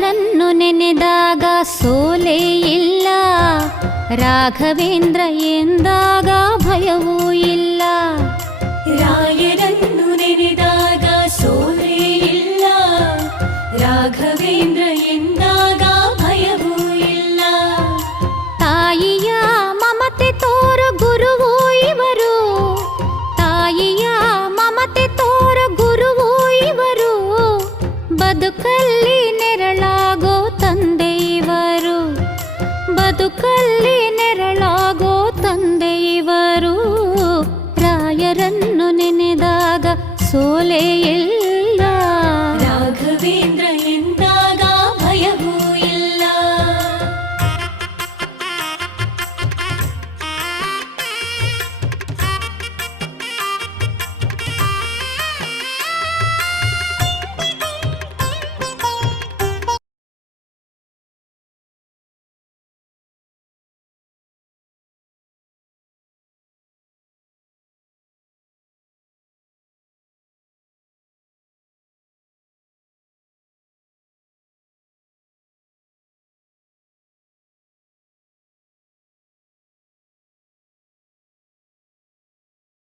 ರಾಯರನ್ನು ನೆನೆದಾಗ ಸೋಲೇ ಇಲ್ಲ, ರಾಘವೇಂದ್ರ ಎಂದಾಗ ಭಯವೂ ಇಲ್ಲ. ರಾಯರನ್ನು ನೆನೆದಾಗ ಸೋಲೇ ಇಲ್ಲ, ರಾಘವೇಂದ್ರ ಎಂದಾಗ ಭಯವೂ ಇಲ್ಲ. ತಾಯಿಯ ಮಮತೆ ತೋರ ಗುರುವೂ ಇವರು, ತಾಯಿಯ ಮಮತೆ ತೋರ ಗುರುವೂ ಇವರು, ಬದುಕಲ್ಲಿ ನೆರಳಾಗೋ ತಂದೆ ಇವರು, ಬದುಕಲ್ಲಿ ನೆರಳಾಗೋ ತಂದೆ ಇವರು. ರಾಯರನ್ನು ನೆನೆದಾಗ ಸೋಲೇ ಇಲ್ಲ,